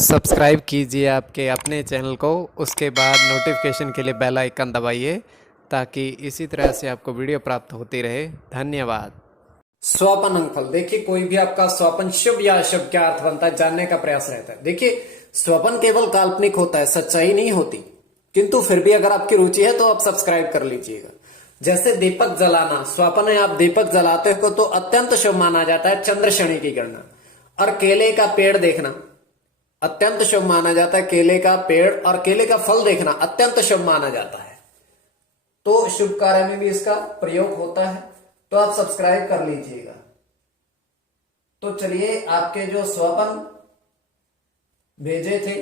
Subscribe कीजिए आपके अपने चैनल को, उसके बाद नोटिफिकेशन के लिए बेल आइकन दबाइए ताकि इसी तरह से आपको वीडियो प्राप्त होती रहे। धन्यवाद। स्वपन अंगफल, देखिए कोई भी आपका स्वपन शुभ या अशुभ क्या अर्थ बनता है जानने का प्रयास रहता है। देखिए स्वपन केवल काल्पनिक होता है, सच्चाई नहीं होती, किंतु फिर भी अगर आपकी रुचि है तो आप सब्सक्राइब कर लीजिएगा। जैसे दीपक जलाना, स्वपन है आप दीपक जलाते हो तो अत्यंत शुभ माना जाता है चंद्र शनि की गणना। और केले का पेड़ देखना अत्यंत शुभ माना जाता है, केले का पेड़ और केले का फल देखना अत्यंत शुभ माना जाता है। तो शुभ कार्य में भी इसका प्रयोग होता है, तो आप सब्सक्राइब कर लीजिएगा। तो चलिए आपके जो स्वपन भेजे थे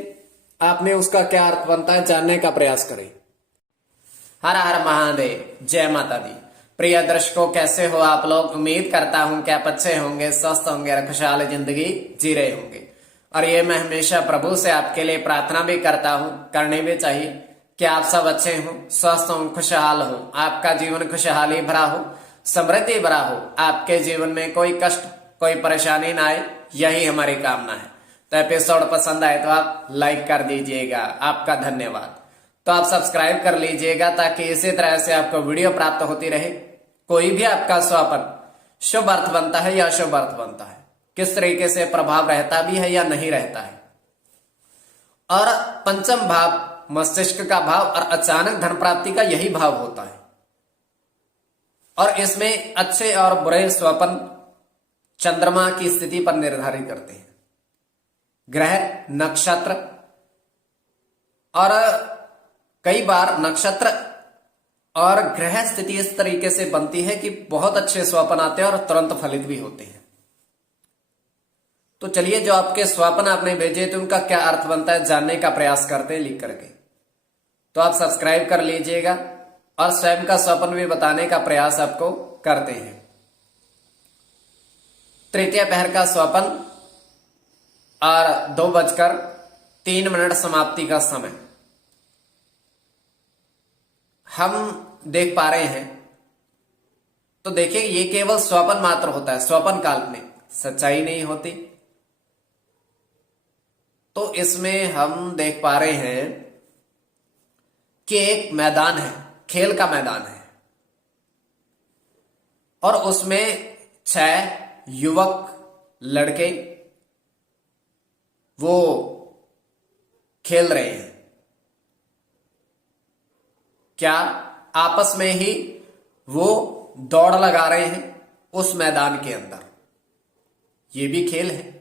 आपने उसका क्या अर्थ बनता है जानने का प्रयास करें। हर हर महादेव, जय माता दी। प्रिय दर्शकों, कैसे हो आप लोग? उम्मीद करता हूं कि आप अच्छे होंगे, स्वस्थ होंगे और खुशहाल जिंदगी जी रहे होंगे। और ये मैं हमेशा प्रभु से आपके लिए प्रार्थना भी करता हूं, करनी भी चाहिए कि आप सब अच्छे हो, स्वस्थ हो, खुशहाल हो, आपका जीवन खुशहाली भरा हो, समृद्धि भरा हो, आपके जीवन में कोई कष्ट कोई परेशानी ना आए, यही हमारी कामना है। तो एपिसोड पसंद आए तो आप लाइक कर दीजिएगा, आपका धन्यवाद। तो आप सब्सक्राइब कर लीजिएगा ताकि इसी तरह से आपको वीडियो प्राप्त होती रहे। कोई भी आपका स्वपन शुभ अर्थ बनता है या अशुभ अर्थ बनता है, किस तरीके से प्रभाव रहता भी है या नहीं रहता है। और पंचम भाव मस्तिष्क का भाव और अचानक धन प्राप्ति का यही भाव होता है। और इसमें अच्छे और बुरे स्वपन चंद्रमा की स्थिति पर निर्धारित करते हैं, ग्रह, नक्षत्र। और कई बार नक्षत्र और ग्रह स्थिति इस तरीके से बनती है कि बहुत अच्छे स्वपन आते हैं और तुरंत फलित भी होते हैं। तो चलिए जो आपके स्वपन आपने भेजे थे उनका क्या अर्थ बनता है जानने का प्रयास करते हैं लिख करके। तो आप सब्सक्राइब कर लीजिएगा और स्वयं का स्वपन भी बताने का प्रयास आपको करते हैं। तृतीय पहर का स्वपन और 2:03 समाप्ति का समय हम देख पा रहे हैं। तो देखिए ये केवल स्वपन मात्र होता है, स्वपन काल्पनिक, सच्चाई नहीं होती। तो इसमें हम देख पा रहे हैं कि एक मैदान है, खेल का मैदान है, और उसमें 6 युवक लड़के वो खेल रहे हैं। क्या आपस में ही वो दौड़ लगा रहे हैं उस मैदान के अंदर, ये भी खेल है।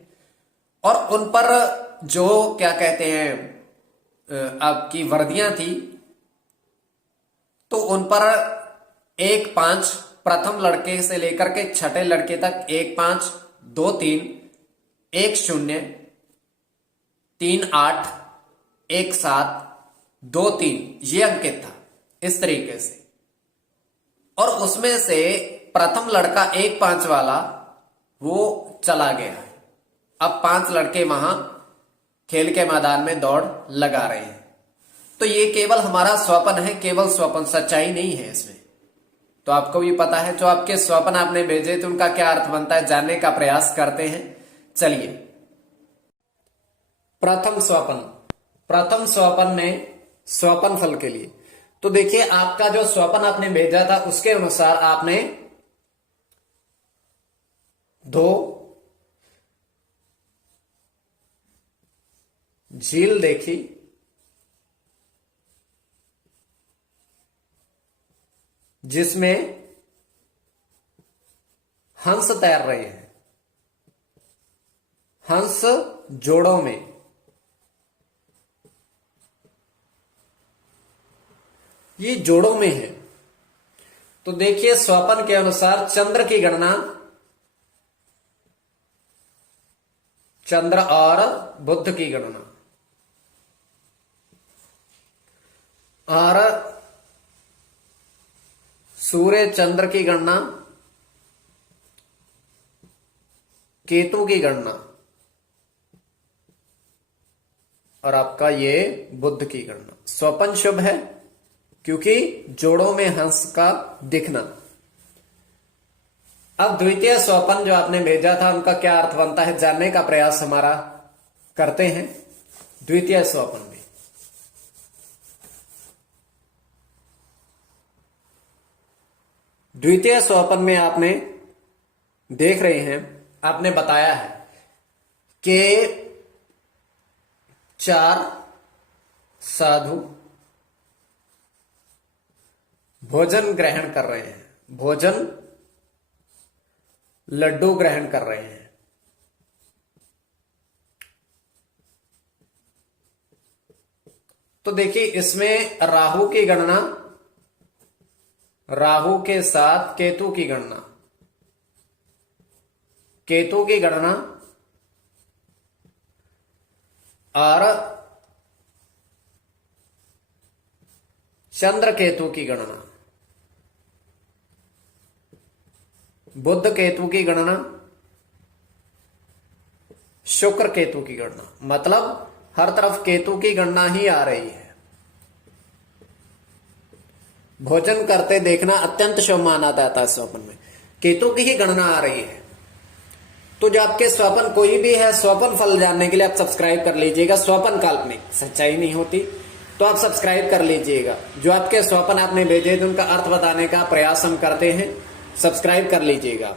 और उन पर जो क्या कहते हैं आपकी वर्दियां थी, तो उन पर 1-5 प्रथम लड़के से लेकर के छठे लड़के तक 1-5, 2-3, 1-0, 3-8, 1-7, 2-3 ये अंकित था इस तरीके से। और उसमें से प्रथम लड़का 1-5 वाला वो चला गया है। अब 5 लड़के वहां खेल के मैदान में दौड़ लगा रहे हैं। तो ये केवल हमारा स्वपन है, केवल स्वपन, सच्चाई नहीं है इसमें। तो आपको भी पता है जो आपके स्वपन आपने भेजे तो उनका क्या अर्थ बनता है जानने का प्रयास करते हैं। चलिए प्रथम स्वपन में स्वपन फल के लिए तो देखिए आपका जो स्वपन आपने भेजा था उसके अनुसार आपने 2 झील देखी, जिसमें हंस तैर रहे हैं, हंस जोड़ों में। ये जोड़ों में है। तो देखिए स्वपन के अनुसार चंद्र की गणना, चंद्र और बुध की गणना, और सूर्य चंद्र की गणना, केतु की गणना, और आपका ये बुध की गणना। स्वपन शुभ है क्योंकि जोड़ों में हंस का दिखना। अब द्वितीय स्वपन जो आपने भेजा था उनका क्या अर्थ बनता है जानने का प्रयास हमारा करते हैं। द्वितीय स्वप्न में। द्वितीय स्वप्न में आपने देख रहे हैं, आपने बताया है कि 4 साधु भोजन ग्रहण कर रहे हैं, भोजन लड्डू ग्रहण कर रहे हैं। तो देखिए इसमें राहु की गणना, राहु के साथ केतु की गणना, केतु की गणना और चंद्र केतु की गणना, बुध केतु की गणना, शुक्र केतु की गणना, मतलब हर तरफ केतु की गणना ही आ रही है। भोजन करते देखना अत्यंत शुभ माना जाता है स्वप्न में, केतु की ही गणना आ रही है। तो जो आपके स्वप्न कोई भी है, स्वप्न फल जानने के लिए आप सब्सक्राइब कर लीजिएगा। स्वप्न काल्पनिक, सच्चाई नहीं होती, तो आप सब्सक्राइब कर लीजिएगा। जो आपके स्वप्न आपने भेजे थे उनका अर्थ बताने का प्रयास हम करते हैं, सब्सक्राइब कर लीजिएगा।